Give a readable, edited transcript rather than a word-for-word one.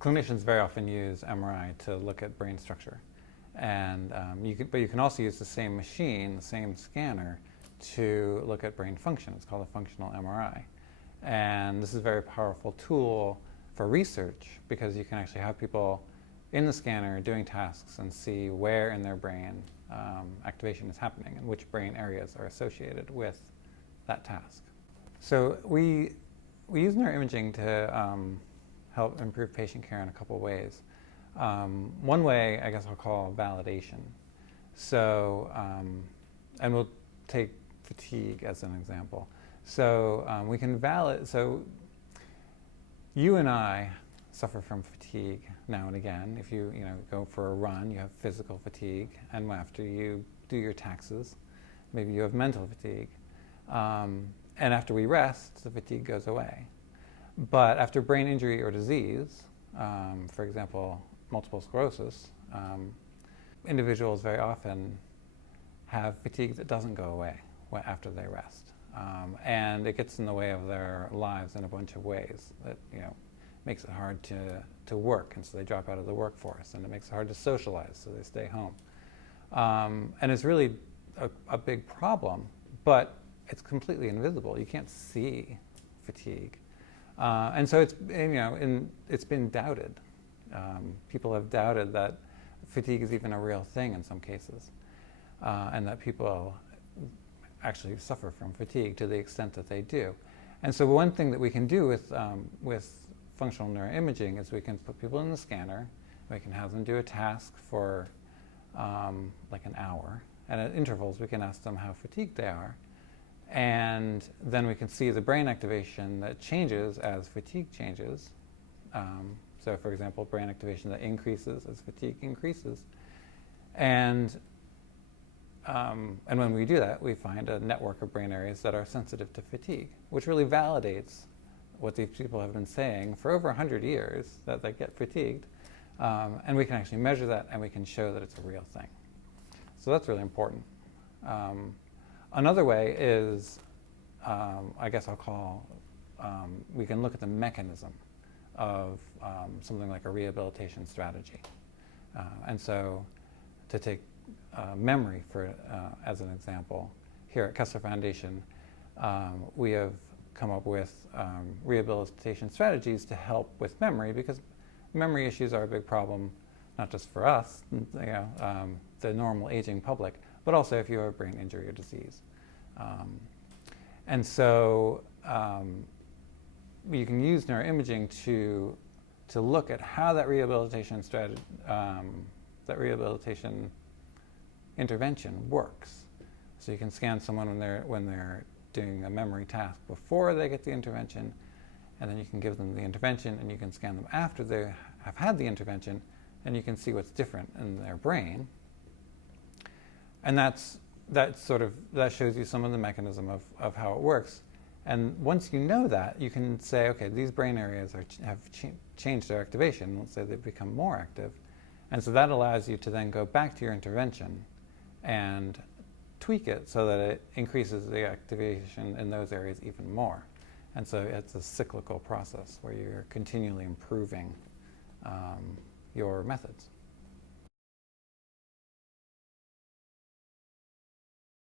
clinicians very often use MRI to look at brain structure. And but you can also use the same machine, the same scanner, to look at brain function. It's called a functional MRI. And this is a very powerful tool for research because you can actually have people in the scanner doing tasks and see where in their brain activation is happening and which brain areas are associated with that task. So we use neuroimaging to help improve patient care in a couple ways. One way, I guess I'll call validation. So, and we'll take fatigue as an example. So we can validate, so you and I suffer from fatigue now and again. If you go for a run, you have physical fatigue, and after you do your taxes, maybe you have mental fatigue. And after we rest, the fatigue goes away. But after brain injury or disease, for example, multiple sclerosis, individuals very often have fatigue that doesn't go away after they rest. And it gets in the way of their lives in a bunch of ways that makes it hard to work, and so they drop out of the workforce, and it makes it hard to socialize, so they stay home. And it's really a big problem, but it's completely invisible. You can't see fatigue. And so it's been doubted. People have doubted that fatigue is even a real thing in some cases, and that people actually suffer from fatigue to the extent that they do. And so one thing that we can do with functional neuroimaging is we can put people in the scanner, we can have them do a task for like an hour, and at intervals we can ask them how fatigued they are, and then we can see the brain activation that changes as fatigue changes. So for example, brain activation that increases as fatigue increases. And when we do that, we find a network of brain areas that are sensitive to fatigue, which really validates what these people have been saying for over 100 years, that they get fatigued. And we can actually measure that, and we can show that it's a real thing. So that's really important. Another way is, I guess I'll call, we can look at the mechanism of something like a rehabilitation strategy. And so to take memory as an example, here at Kessler Foundation, we have come up with rehabilitation strategies to help with memory, because memory issues are a big problem, not just for us, the normal aging public, but also if you have brain injury or disease. And so you can use neuroimaging to look at how that rehabilitation strategy, that rehabilitation intervention works. So you can scan someone when they're doing a memory task before they get the intervention, and then you can give them the intervention, and you can scan them after they have had the intervention, and you can see what's different in their brain. And that shows you some of the mechanism of how it works. And once you know that, you can say, okay, these brain areas have changed their activation. Let's say they've become more active. And so that allows you to then go back to your intervention and tweak it so that it increases the activation in those areas even more. And so it's a cyclical process where you're continually improving your methods.